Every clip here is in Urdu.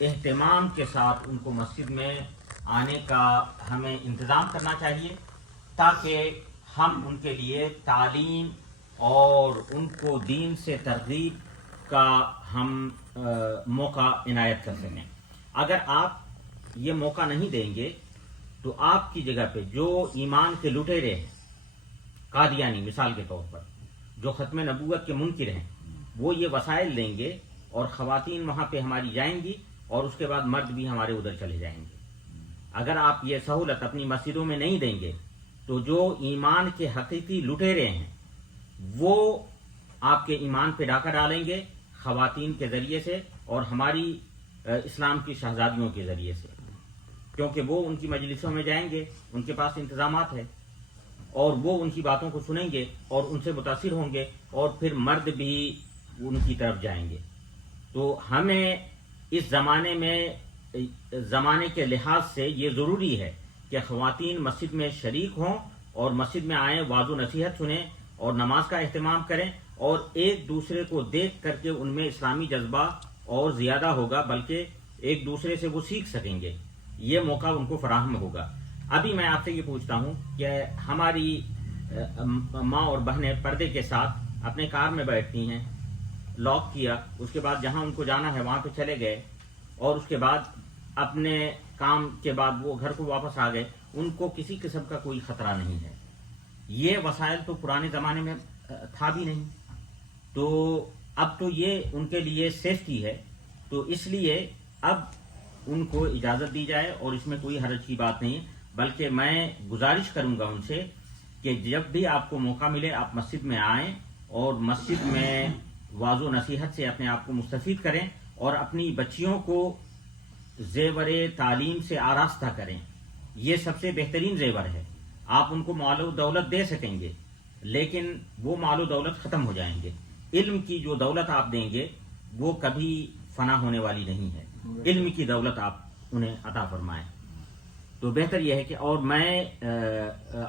اہتمام کے ساتھ ان کو مسجد میں آنے کا ہمیں انتظام کرنا چاہیے تاکہ ہم ان کے لیے تعلیم اور ان کو دین سے ترغیب کا ہم موقع عنایت کر سکیں. اگر آپ یہ موقع نہیں دیں گے تو آپ کی جگہ پہ جو ایمان کے لٹیرے ہیں، قادیانی مثال کے طور پر، جو ختم نبوت کے منکر ہیں، وہ یہ وسائل لیں گے اور خواتین وہاں پہ ہماری جائیں گی اور اس کے بعد مرد بھی ہمارے ادھر چلے جائیں گے. اگر آپ یہ سہولت اپنی مسجدوں میں نہیں دیں گے تو جو ایمان کے حقیقی لٹیرے ہیں وہ آپ کے ایمان پہ ڈاکہ ڈالیں گے خواتین کے ذریعے سے اور ہماری اسلام کی شہزادیوں کے ذریعے سے، کیونکہ وہ ان کی مجلسوں میں جائیں گے، ان کے پاس انتظامات ہے اور وہ ان کی باتوں کو سنیں گے اور ان سے متاثر ہوں گے اور پھر مرد بھی ان کی طرف جائیں گے. تو ہمیں اس زمانے کے لحاظ سے یہ ضروری ہے کہ خواتین مسجد میں شریک ہوں اور مسجد میں آئیں، واعظ و نصیحت سنیں اور نماز کا اہتمام کریں اور ایک دوسرے کو دیکھ کر کے ان میں اسلامی جذبہ اور زیادہ ہوگا، بلکہ ایک دوسرے سے وہ سیکھ سکیں گے، یہ موقع ان کو فراہم ہوگا. ابھی میں آپ سے یہ پوچھتا ہوں کہ ہماری ماں اور بہنیں پردے کے ساتھ اپنے کار میں بیٹھتی ہیں، لاک کیا، اس کے بعد جہاں ان کو جانا ہے وہاں پہ چلے گئے اور اس کے بعد اپنے کام کے بعد وہ گھر کو واپس آ گئے، ان کو کسی قسم کا کوئی خطرہ نہیں ہے. یہ وسائل تو پرانے زمانے میں تھا بھی نہیں، تو اب تو یہ ان کے لیے سیفٹی ہے، تو اس لیے اب ان کو اجازت دی جائے اور اس میں کوئی حرج کی بات نہیں. بلکہ میں گزارش کروں گا ان سے کہ جب بھی آپ کو موقع ملے آپ مسجد میں آئیں اور مسجد میں واعظ و نصیحت سے اپنے آپ کو مستفید کریں اور اپنی بچیوں کو زیور تعلیم سے آراستہ کریں. یہ سب سے بہترین زیور ہے. آپ ان کو مال و دولت دے سکیں گے لیکن وہ مال و دولت ختم ہو جائیں گے. علم کی جو دولت آپ دیں گے وہ کبھی فنا ہونے والی نہیں ہے. علم کی دولت آپ انہیں عطا فرمائیں. تو بہتر یہ ہے کہ اور میں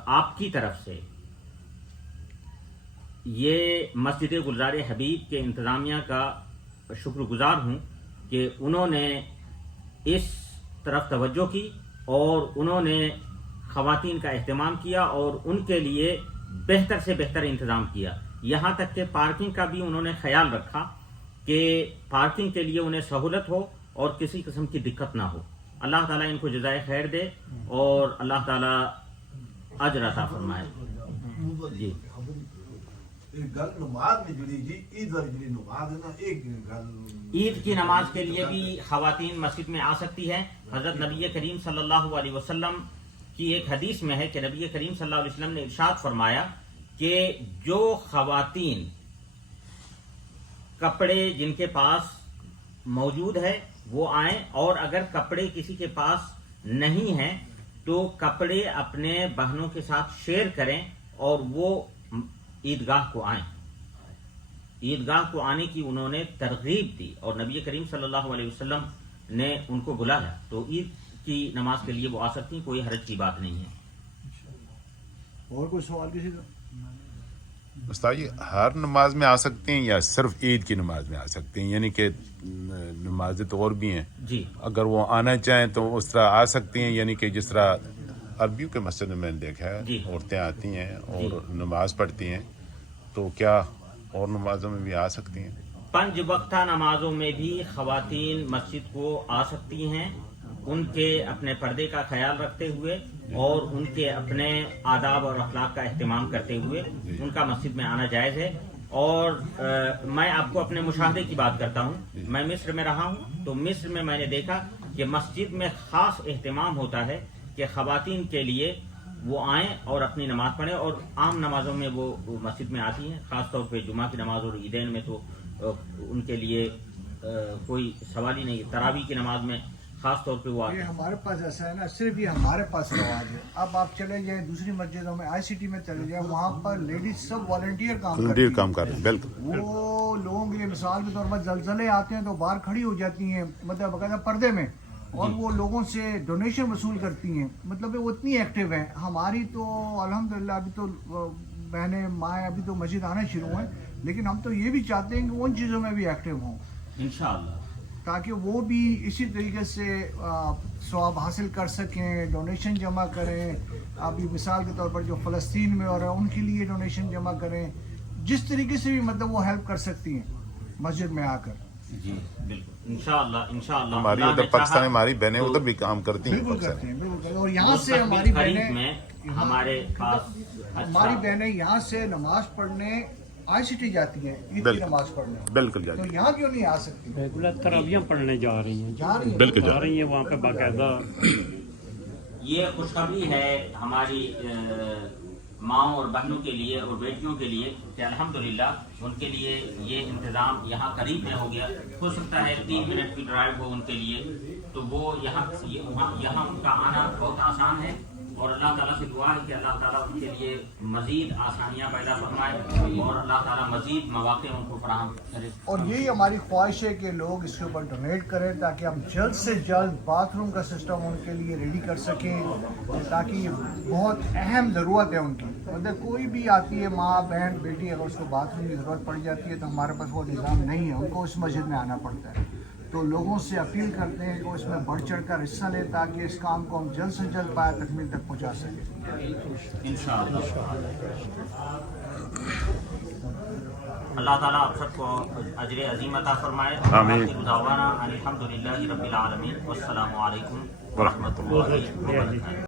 آپ کی طرف سے یہ مسجد گلزار حبیب کے انتظامیہ کا شکر گزار ہوں کہ انہوں نے اس طرف توجہ کی اور انہوں نے خواتین کا اہتمام کیا اور ان کے لیے بہتر سے بہتر انتظام کیا. یہاں تک کہ پارکنگ کا بھی انہوں نے خیال رکھا کہ پارکنگ کے لیے انہیں سہولت ہو اور کسی قسم کی دقت نہ ہو. اللہ تعالیٰ ان کو جزائے خیر دے اور اللہ تعالیٰ اجر عطا فرمائے. جی عید کی نماز کے لیے بھی خواتین مسجد میں آ سکتی ہیں. حضرت نبی کریم صلی اللہ علیہ وسلم کی ایک حدیث میں ہے کہ نبی کریم صلی اللہ علیہ وسلم نے ارشاد فرمایا کہ جو خواتین کپڑے جن کے پاس موجود ہے وہ آئیں اور اگر کپڑے کسی کے پاس نہیں ہیں تو کپڑے اپنے بہنوں کے ساتھ شیئر کریں اور وہ عیدگاہ کو آئیں. عیدگاہ کو آنے کی انہوں نے ترغیب دی اور نبی کریم صلی اللہ علیہ وسلم نے ان کو بلایا. تو عید کی نماز کے لیے وہ آ سکتی ہیں، کوئی حرج کی بات نہیں ہے. اور کوئی سوال کسی کا؟ استاد جی ہر نماز میں آ سکتے ہیں یا صرف عید کی نماز میں آ سکتے ہیں؟ یعنی کہ نمازیں تو اور بھی ہیں، جی اگر وہ آنا چاہیں تو اس طرح آ سکتی ہیں؟ یعنی کہ جس طرح عربیوں کے مسجد میں نے دیکھا ہے جی عورتیں آتی ہیں اور نماز پڑھتی ہیں، تو کیا اور نمازوں میں بھی آ سکتی ہیں؟ 5 وقتہ نمازوں میں بھی خواتین مسجد کو آ سکتی ہیں، ان کے اپنے پردے کا خیال رکھتے ہوئے اور ان کے اپنے آداب اور اخلاق کا اہتمام کرتے ہوئے ان کا مسجد میں آنا جائز ہے. اور میں آپ کو اپنے مشاہدے کی بات کرتا ہوں. میں مصر میں رہا ہوں تو مصر میں نے دیکھا کہ مسجد میں خاص اہتمام ہوتا ہے کہ خواتین کے لیے وہ آئیں اور اپنی نماز پڑھیں اور عام نمازوں میں وہ مسجد میں آتی ہیں. خاص طور پہ جمعہ کی نماز اور عیدین میں تو ان کے لیے کوئی سوال ہی نہیں. تراویح کی نماز میں خاص طور پہ وہ آتے یہ ہیں. ہمارے پاس ایسا ہے نا، صرف یہ ہمارے پاس رواج ہے. اب آپ چلے جائیں دوسری مسجدوں میں، آئی سی ٹی میں چلے جائیں، وہاں پر لیڈیز سب والنٹیئر کام کرتی ہیں. کام کر رہے ہیں بالکل. وہ لوگوں کے لیے مثال کے طور پر زلزلے آتے ہیں تو باہر کھڑی ہو جاتی ہیں، مطلب باقاعدہ پردے میں، اور وہ لوگوں سے ڈونیشن وصول کرتی ہیں. مطلب وہ اتنی ایکٹیو ہیں. ہماری تو الحمدللہ ابھی تو بہنیں مائیں ابھی تو مسجد آنا شروع ہیں، لیکن ہم تو یہ بھی چاہتے ہیں کہ وہ ان چیزوں میں بھی ایکٹیو ہوں. انشاءاللہ تاکہ وہ بھی اسی طریقے سے ثواب حاصل کر سکیں، ڈونیشن جمع کریں. ابھی مثال کے طور پر جو فلسطین میں ہو رہا ہے ان کے لیے ڈونیشن جمع کریں، جس طریقے سے بھی مطلب وہ ہیلپ کر سکتی ہیں مسجد میں آ کر. جی بالکل انشاءاللہ ہماری ادھر پاکستانی ہماری بہنیں ادھر بھی کام کرتی ہیں بالکل پاکستان کرتے ہیں، بالکل کرتے ہیں. اور یہاں سے ہماری بہنیں میں ہمارے پاس ہماری بہنیں یہاں سے نماز پڑھنے آئی سی ٹی جاتی ہیں، عید کی بالکل. نماز پڑھنے. بالکل تو جاتی یہاں کیوں نہیں آ سکتی؟ ریگولر تراویحاں پڑھنے جا رہی ہیں، جا رہی ہیں. بالکل جا رہی ہیں وہاں پہ باقاعدہ. یہ خوشخبری ہے ہماری ماؤں اور بہنوں کے لیے اور بیٹیوں کے لیے کہ الحمدللہ ان کے لیے یہ انتظام یہاں قریب میں ہو گیا. ہو سکتا ہے 3 منٹ کی ڈرائیو ہو ان کے لیے، تو وہ یہاں ان کا آنا بہت آسان ہے. اور اللہ تعالیٰ سے دعا ہے کہ اللہ تعالیٰ ان کے لیے مزید آسانیاں پیدا فرمائے اور اللہ تعالیٰ مزید مواقع ان کو فراہم کرے. اور یہی ہماری خواہش ہے کہ لوگ اس کے اوپر ڈونیٹ کریں تاکہ ہم جلد سے جلد باتھ روم کا سسٹم ان کے لیے ریڈی کر سکیں، تاکہ یہ بہت اہم ضرورت ہے ان کی. مطلب کوئی بھی آتی ہے ماں بہن بیٹی، اگر اس کو باتھ روم کی ضرورت پڑ جاتی ہے تو ہمارے پاس وہ نظام نہیں ہے، ان کو اس مسجد میں آنا پڑتا ہے. تو لوگوں سے اپیل کرتے ہیں کہ وہ اس میں بڑھ چڑھ کر حصہ لیں تاکہ اس کام کو ہم جلد سے جلد پایہ تکمیل تک پہنچا سکیں. انشاءاللہ اللہ تعالیٰ آپ سب کو اجر عظیم عطا فرمائے. آمین. آخر دعوانا ان الحمدللہ رب العالمین والسلام علیکم ورحمۃ اللہ وبرکاتہ.